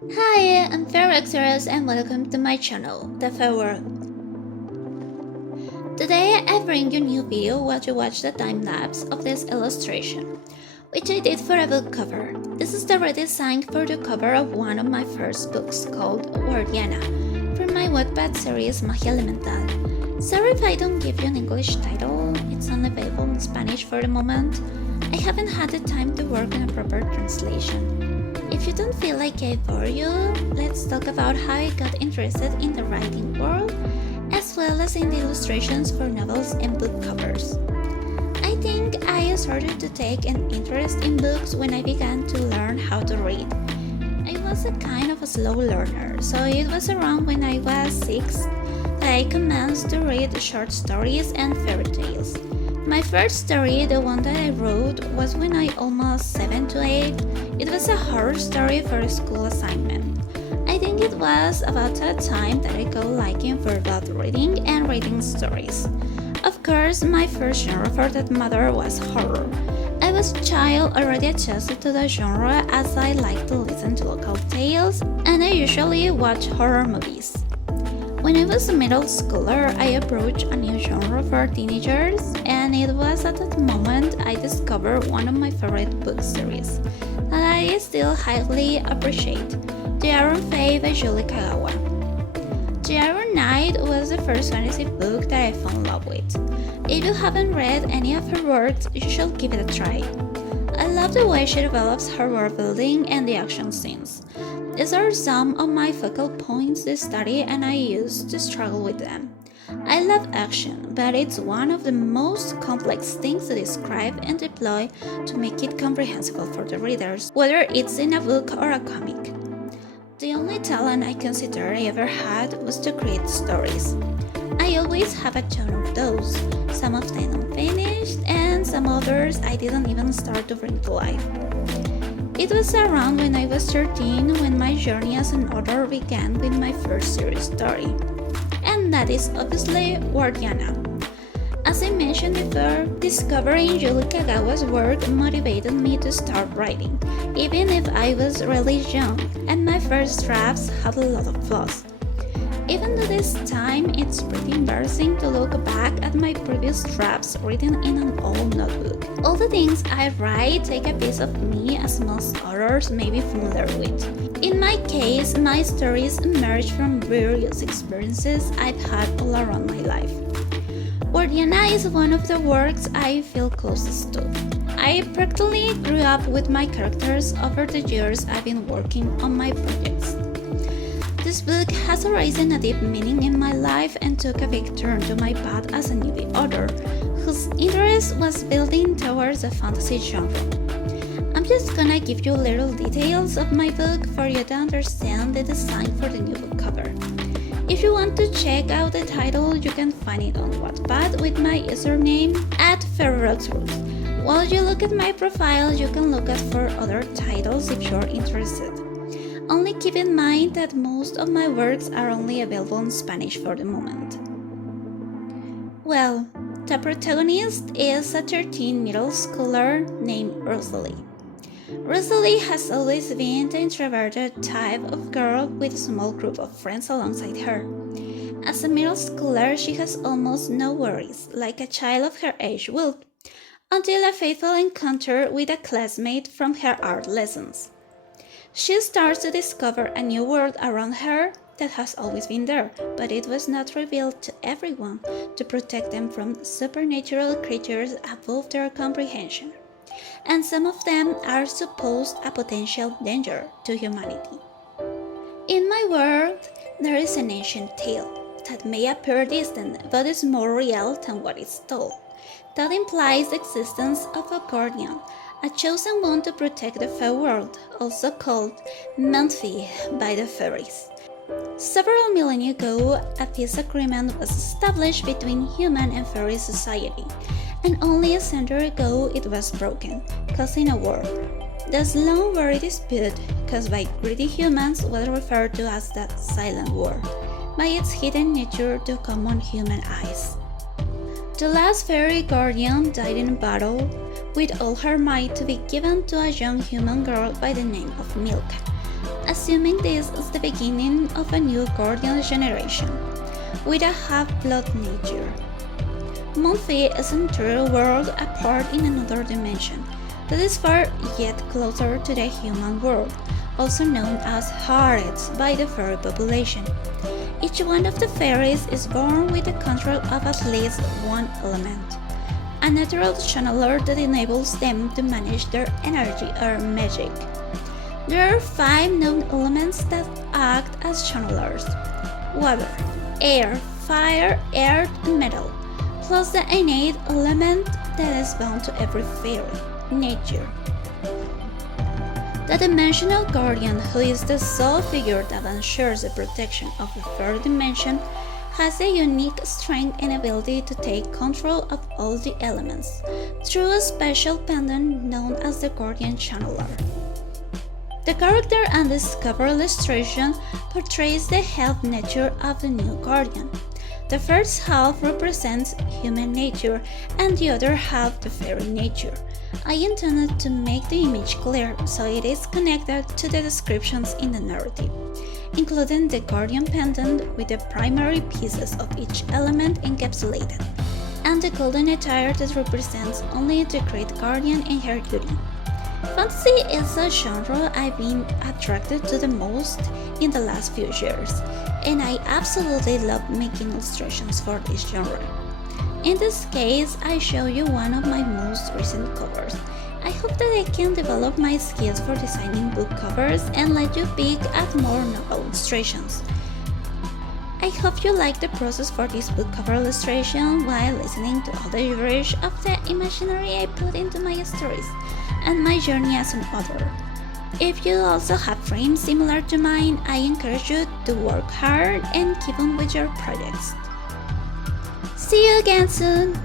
Hi, I'm faeryroxiross and welcome to my channel, The Fair World. Today I bring you a new video where to watch the time lapse of this illustration, which I did for a book cover. This is the redesign for the cover of one of my first books called Guardiana, from my Wattpad series Magia Elemental. Sorry if I don't give you an English title, it's only available in Spanish for the moment. I haven't had the time to work on a proper translation. If you don't feel like I bore you, let's talk about how I got interested in the writing world, as well as in the illustrations for novels and book covers. I think I started to take an interest in books when I began to learn how to read. I was a kind of a slow learner, so it was around when I was 6 that I commenced to read short stories and fairy tales. My first story, the one that I wrote, was when I almost 7 to 8. It was a horror story for a school assignment. I think it was about that time that I got liking for both reading and reading stories. Of course, my first genre for that matter was horror. I was a child already adjusted to the genre as I like to listen to local tales and I usually watch horror movies. When I was a middle schooler, I approached a new genre for teenagers, and it was at that moment I discovered one of my favorite book series that I still highly appreciate, The Iron Fae by Julie Kagawa. The Iron Knight was the first fantasy book that I fell in love with. If you haven't read any of her works, you should give it a try. I love the way she develops her world building and the action scenes. These are some of my focal points to study and I used to struggle with them. I love action, but it's one of the most complex things to describe and deploy to make it comprehensible for the readers, whether it's in a book or a comic. The only talent I consider I ever had was to create stories. I always have a ton of those, some of them unfinished and some others I didn't even start to bring to life. It was around when I was 13 when my journey as an author began with my first serious story. And that is obviously Guardiana. As I mentioned before, discovering Julie Kagawa's work motivated me to start writing, even if I was really young and my first drafts had a lot of flaws. Even to this time, it's pretty embarrassing to look back at my previous drafts written in an old notebook. All the things I write take a piece of me as most authors may be familiar with. In my case, my stories emerge from various experiences I've had all around my life. Guardiana is one of the works I feel closest to. I practically grew up with my characters over the years I've been working on my projects. This book has arisen a deep meaning in my life and took a big turn to my path as a newbie author, whose interest was building towards the fantasy genre. I'm just gonna give you little details of my book for you to understand the design for the new book cover. If you want to check out the title, you can find it on Wattpad with my username @faeryroxiross. While you look at my profile, you can look out for other titles if you're interested. Only keep in mind that most of my works are only available in Spanish for the moment. Well, the protagonist is a 13 middle schooler named Rosalie. Rosalie has always been the introverted type of girl with a small group of friends alongside her. As a middle schooler, she has almost no worries, like a child of her age would, until a fateful encounter with a classmate from her art lessons. She starts to discover a new world around her that has always been there, but it was not revealed to everyone to protect them from supernatural creatures above their comprehension. And some of them are supposed a potential danger to humanity. In my world, there is an ancient tale that may appear distant but is more real than what is told. That implies the existence of a guardian, a chosen one to protect the fair world, also called Menfi by the fairies. Several millennia ago, a peace agreement was established between human and fairy society, and only a century ago it was broken, causing a war. This long-weary dispute, caused by greedy humans, was referred to as the Silent War, by its hidden nature to common human eyes. The last fairy guardian died in battle, with all her might to be given to a young human girl by the name of Milka, assuming this is the beginning of a new Guardian generation, with a half-blood nature. Monfey is an entire world apart in another dimension that is far yet closer to the human world, also known as Haaretz by the fairy population. Each one of the fairies is born with the control of at least one element, a natural channeler that enables them to manage their energy or magic. There are 5 known elements that act as channelers: water, air, fire, earth, and metal, plus the innate element that is bound to every fairy: nature. The dimensional guardian, who is the sole figure that ensures the protection of the third dimension, has the unique strength and ability to take control of all the elements through a special pendant known as the Guardian Channeler. The character and this cover illustration portrays the half nature of the new Guardian. The first half represents human nature and the other half the fairy nature. I intended to make the image clear so it is connected to the descriptions in the narrative, including the Guardian pendant with the primary pieces of each element encapsulated, and the golden attire that represents only the great Guardian and her beauty. Fantasy is a genre I've been attracted to the most in the last few years, and I absolutely love making illustrations for this genre. In this case, I show you one of my most recent covers. I hope that I can develop my skills for designing book covers and let you pick at more novel illustrations. I hope you like the process for this book cover illustration while listening to all the gibberish of the imaginary I put into my stories and my journey as an author. If you also have dreams similar to mine, I encourage you to work hard and keep on with your projects. See you again soon!